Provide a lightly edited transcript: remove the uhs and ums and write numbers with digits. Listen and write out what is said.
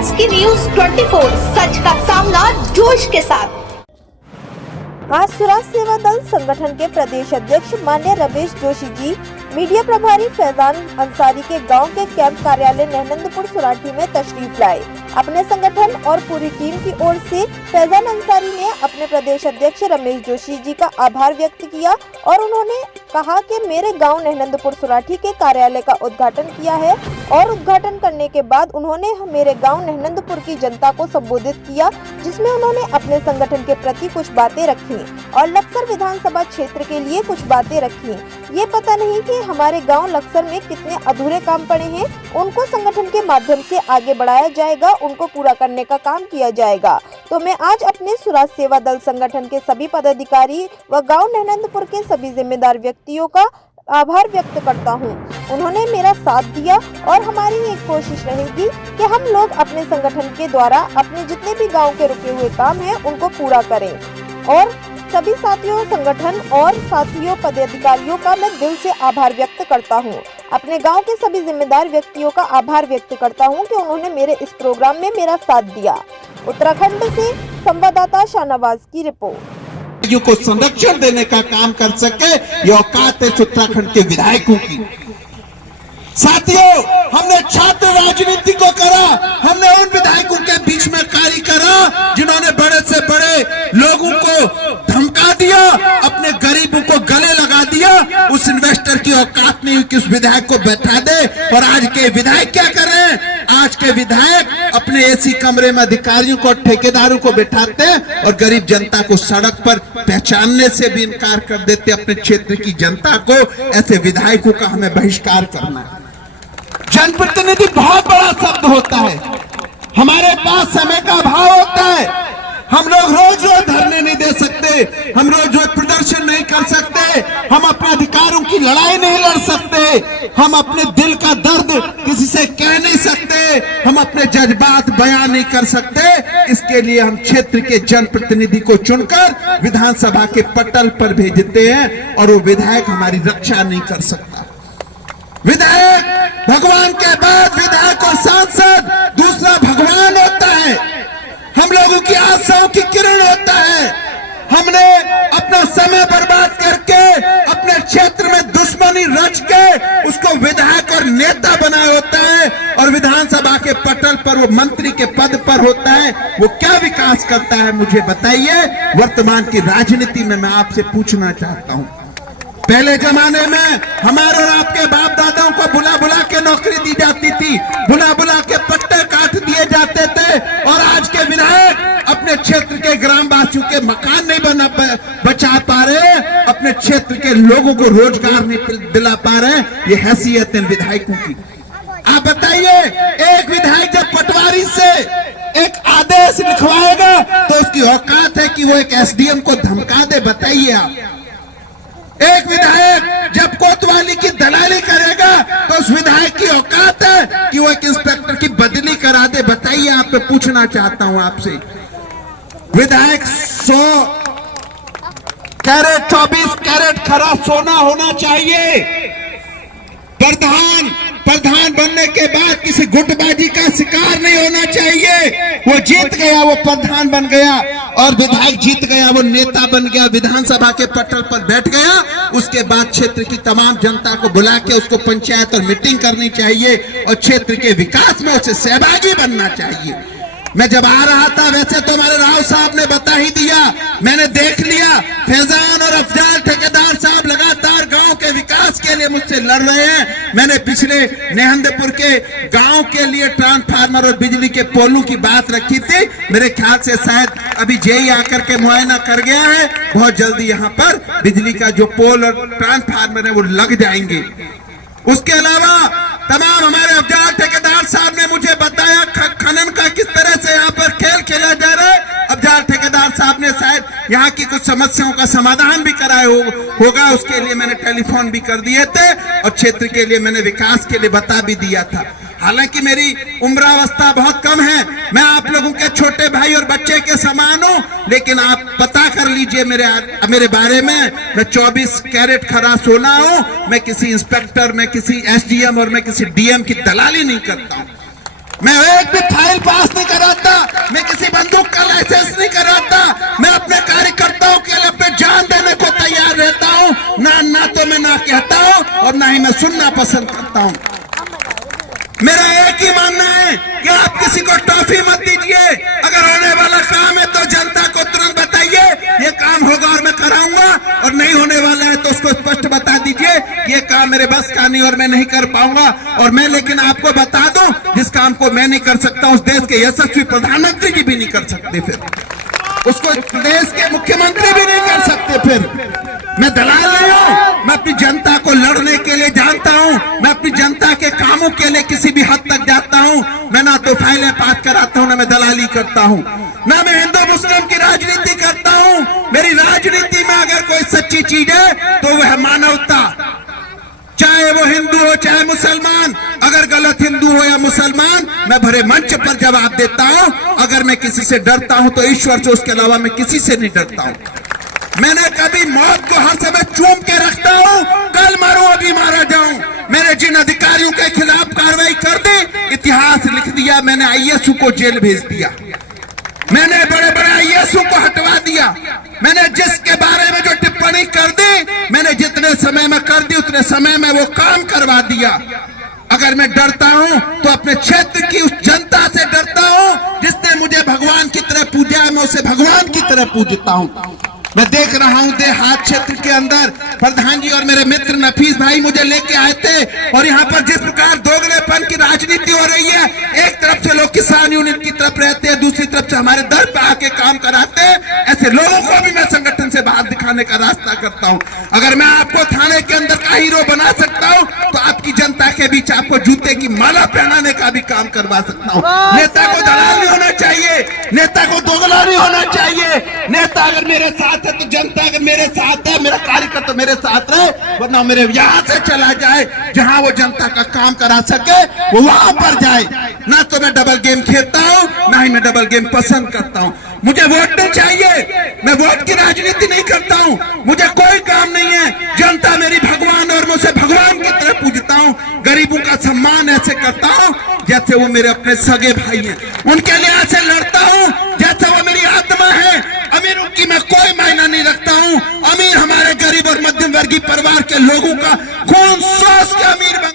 SK news 24 सच का सामना जोश के साथ। आज स्वराज सेवा दल संगठन के प्रदेश अध्यक्ष माननीय रमेश जोशी जी, मीडिया प्रभारी फैजान अंसारी के गांव के कैंप कार्यालय नहनंदपुर सुराठी में तशरीफ लाए। अपने संगठन और पूरी टीम की ओर से फैजान अंसारी ने अपने प्रदेश अध्यक्ष रमेश जोशी जी का आभार व्यक्त किया और उन्होंने कहा कि मेरे गांव नहनंदपुर सुराठी के कार्यालय का उद्घाटन किया है और उद्घाटन करने के बाद उन्होंने मेरे गांव नहनंदपुर की जनता को संबोधित किया, जिसमें उन्होंने अपने संगठन के प्रति कुछ बातें रखी और लक्सर विधानसभा क्षेत्र के लिए कुछ बातें रखी। ये पता नहीं कि हमारे गांव लक्सर में कितने अधूरे काम पड़े हैं, उनको संगठन के माध्यम से आगे बढ़ाया जाएगा, उनको पूरा करने का काम किया जाएगा। तो मैं आज अपने स्वराज सेवा दल संगठन के सभी पदाधिकारी व गांव नहनंदपुर के सभी जिम्मेदार व्यक्तियों का आभार व्यक्त करता हूं। उन्होंने मेरा साथ दिया और हमारी एक कोशिश रहेगी कि हम लोग अपने संगठन के द्वारा अपने जितने भी गांव के रुके हुए काम हैं उनको पूरा करें। और सभी साथियों, संगठन और साथियों पदाधिकारियों का मैं दिल से आभार व्यक्त करता हूं। अपने गांव के सभी जिम्मेदार व्यक्तियों का आभार व्यक्त करता हूं कि उन्होंने मेरे इस प्रोग्राम में मेरा साथ दिया। उत्तराखंड से संवाददाता शाहनवाज की रिपोर्ट। को संरक्षण देने का काम कर सके ये औकात है उत्तराखंड के विधायकों की। साथियों, हमने छात्र राजनीति को करा, हमने उन विधायकों के बीच में कार्य करा जिन्होंने बड़े से बड़े लोगों को धमका दिया, अपने गरीबों को गले लगा दिया। उस इन्वेस्टर की औकात नहीं हुई कि उस विधायक को बैठा दे। और आज के विधायक क्या कर रहे हैं? आज के विधायक अपने एसी कमरे में अधिकारियों को, ठेकेदारों को बैठाते हैं और गरीब जनता को सड़क पर पहचानने से भी इनकार कर देते। अपने क्षेत्र की जनता को ऐसे विधायकों का हमें बहिष्कार करना है। जनप्रतिनिधि बहुत बड़ा शब्द होता है, हमारे पास समय का अभाव होता है। हम लोग रोज रोज धरने नहीं दे सकते, हम रोज रोज प्रदर्शन नहीं कर सकते, हम अपने अधिकारों की लड़ाई नहीं लड़ सकते, हम अपने दिल का दर्द किसी से कह नहीं सकते, हम अपने जज्बात बयान नहीं कर सकते। इसके लिए हम क्षेत्र के जनप्रतिनिधि को चुनकर विधानसभा के पटल पर भेजते हैं और वो विधायक हमारी रक्षा नहीं कर सकता। विधायक भगवान के बाद विधायक और सांसद दूसरा भगवान होता है, हम लोगों की आशाओं की किरण होता है। हमने अपना समय बर्बाद करके अपने क्षेत्र में दुश्मनी रच के उसको विधायक और नेता बनाया होता है और विधानसभा के पटल पर वो मंत्री के पद पर होता है। वो क्या विकास करता है मुझे बताइए। वर्तमान की राजनीति में मैं आपसे पूछना चाहता हूं, पहले जमाने में हमारे और आपके बाप दादाओं को बुला बुला के नौकरी दी जाती थी, बुला बुला के पट्टे काट दिए जाते थे और आज के विधायक अपने क्षेत्र के ग्रामवासियों के मकान नहीं बचा पा रहे, अपने क्षेत्र के लोगों को रोजगार नहीं दिला पा रहे। ये हैसियत है विधायकों की। आप बताइए, एक विधायक जब पटवारी से एक आदेश लिखवाएगा तो उसकी औकात है कि वो एक एसडीएम को धमका दे? बताइए आप। एक विधायक जब कोतवाली की दलाली करेगा तो उस विधायक की औकात है कि वो एक इंस्पेक्टर की बदली करा दे? बताइए आप। मैं पूछना चाहता हूं आपसे, विधायक 100 कैरेट 24 कैरेट खरा सोना होना चाहिए। प्रधान बनने के बाद किसी गुटबाजी का शिकार नहीं होना चाहिए। वो जीत गया, वो प्रधान बन गया और विधायक जीत गया, वो नेता बन गया, विधानसभा के पटल पर बैठ गया। उसके बाद क्षेत्र की तमाम जनता को बुला के उसको पंचायत और मीटिंग करनी चाहिए और क्षेत्र के विकास में उसे सहभागी बनना चाहिए। मैं जब आ रहा था, वैसे तो हमारे राव साहब ने बता ही दिया, मैंने देख लिया फैजान और अफजाल ठेकेदार साहब लगातार गांव के विकास के लिए मुझसे लड़ रहे हैं। मैंने पिछले नहनंदपुर के गांव के लिए ट्रांसफार्मर और बिजली के पोलों की बात रखी थी। मेरे ख्याल से शायद अभी जेई आकर के मुआयना कर गया है, बहुत जल्दी यहाँ पर बिजली का जो पोल और ट्रांसफार्मर है वो लग जाएंगे। उसके अलावा तमाम हमारे अफजाल ठेकेदार साहब ने मुझे बताया खनन का किस तरह से यहाँ पर खेल खेला जा रहा है। अफजाल ठेकेदार साहब ने शायद यहाँ की कुछ समस्याओं का समाधान भी कराया होगा। उसके लिए मैंने टेलीफोन भी कर दिए थे और क्षेत्र के लिए मैंने विकास के लिए बता भी दिया था। हालांकि मेरी उम्रावस्था बहुत कम है, मैं आप लोगों के छोटे भाई और बच्चे के समान हूं, लेकिन आप पता कर लीजिए मेरे बारे में। मैं 24 कैरेट खरा सोना हूं। मैं किसी इंस्पेक्टर, मैं किसी एसडीएम और मैं किसी डीएम की दलाली नहीं करता हूं। मैं एक भी फाइल पास नहीं कराता, मैं किसी बंदूक का लाइसेंस नहीं कराता। मैं अपने कार्यकर्ताओं के लिए अपने जान देने को तैयार रहता हूं। ना तो मैं ना कहता हूं और ना ही मैं सुनना पसंद करता हूं। मेरा एक ही मानना है कि आप किसी को टॉफी मत दीजिए। अगर होने वाला काम है तो जनता को तुरंत बताइए ये काम होगा और मैं कराऊंगा, और नहीं होने वाला है तो उसको स्पष्ट बता दीजिए कि ये काम मेरे बस का नहीं और मैं नहीं कर पाऊंगा। और मैं लेकिन आपको बता दूं, जिस काम को मैं नहीं कर सकता उस देश के यशस्वी प्रधानमंत्री जी भी नहीं कर सकते, फिर उसको देश के मुख्यमंत्री भी नहीं कर सकते। फिर मैं दलाल नहीं हूं, मैं अपनी जनता को लड़ने के लिए जानता हूं, मैं अपनी जनता के कामों के लिए किसी भी हद तक जाता हूं। मैं ना तो फाइलें पास कराता हूं, ना मैं दलाली करता हूं, ना मैं हिंदू मुस्लिम की राजनीति करता हूं। मेरी राजनीति में अगर कोई सच्ची चीज है तो वह मानवता, चाहे वो हिंदू हो चाहे मुसलमान। अगर गलत हिंदू हो या मुसलमान, मैं भरे मंच पर जवाब देता हूं। अगर मैं किसी से डरता हूं तो ईश्वर से, उसके अलावा मैं किसी से नहीं डरता हूं। मैंने कभी मौत को हर समय चूम के रखता हूं, कल मारूं अभी मारा जाऊं। मैंने जिन अधिकारियों के खिलाफ कार्रवाई कर दी, इतिहास लिख दिया। मैंने आईएएस को जेल भेज दिया, मैंने बड़े बड़े आईएएस को हटवा दिया। मैंने जिसके बारे में जो टिप्पणी कर दी, मैंने जितने समय में कर दी उतने समय में वो काम करवा दिया। अगर मैं डरता हूं तो अपने क्षेत्र की उस जनता से डरता हूं जिसने मुझे भगवान की तरह पूजा है, मैं उसे भगवान की तरह पूजता हूं। मैं देख रहा हूं देहात क्षेत्र के अंदर प्रधान जी और मेरे मित्र नफीस भाई मुझे लेके आए थे, और यहाँ पर जिस प्रकार दोगलेपन की राजनीति हो रही है, एक तरफ से लोग किसान यूनियन की तरफ रहते हैं, दूसरी तरफ से हमारे दर पे आके काम कराते हैं। ऐसे लोगों को भी मैं संगठन से बाहर दिखाने का रास्ता करता हूं। अगर मैं आपको थाने के अंदर का हीरो बना सकता हूं तो आपकी जनता के बीच आपको जूते की माला पहनाने का भी काम करवा सकता हूं। नेता को दलाल नहीं होना चाहिए, नेता को दोगला नहीं होना चाहिए। नेता अगर मेरे साथ है तो जनता अगर मेरे साथ है, मेरा कार्यकर्ता मेरे साथ रहे, वरना मेरे यहाँ से चला जाए। जहां वो जनता का काम करा सके वो वहां पर जाए। ना तो मैं डबल गेम खेलता हूं, ना ही मैं डबल गेम पसंद करता हूं। मुझे वोट नहीं चाहिए, मैं वोट की राजनीति नहीं करता हूं। मुझे कोई काम नहीं है, जनता मेरी भगवान और मैं उसे भगवान की तरह पूजता हूं। गरीबों का सम्मान ऐसे करता हूं जैसे वो मेरे अपने सगे भाई हैं, उनके लिए ऐसे लड़ता हूं जैसे वो मेरी आत्मा है। अमीरों की मैं कोई मायना नहीं रखता हूं। अमीर हमारे गरीब और मध्यम वर्गीय परिवार के लोगों का खून सोच के अमीर